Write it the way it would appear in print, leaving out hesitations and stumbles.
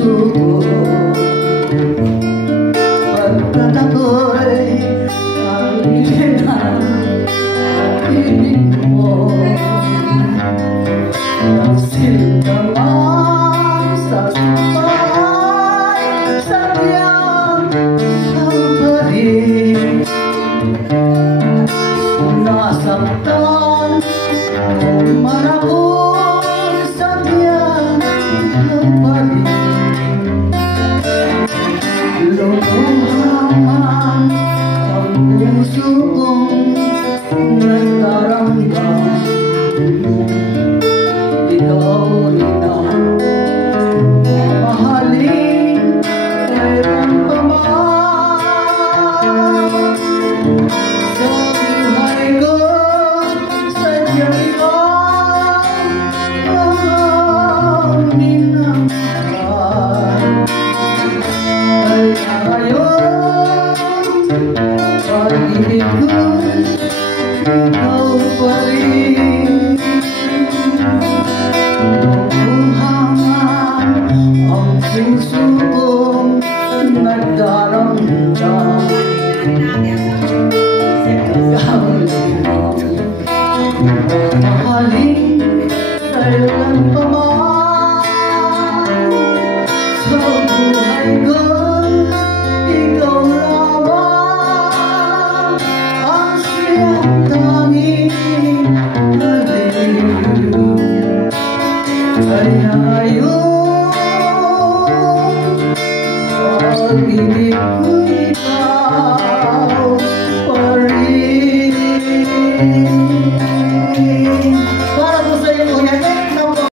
puso ko pagkat ako'y alin ng ibig mo. Taksil ka man sa sipay, sadyang samparin. Nasaktan man ako'y sadyang samparin. Luluhaman ang puso kong nagdaramdam. Ikaw rin ang mahalin kailan pa man. Sa buhay ko sadyang ikaw ang minamahal. Kaya ngayon pag-ibig ko'y ikaw pa rin. Luluhaman ang puso kong nagdaramdam. Ikaw rin ang mahalin kailan pa man. Sa buhay ko ikaw lamang ang siyang tanging halimuyak. Kaya ngayon pag-ibig ko ikaw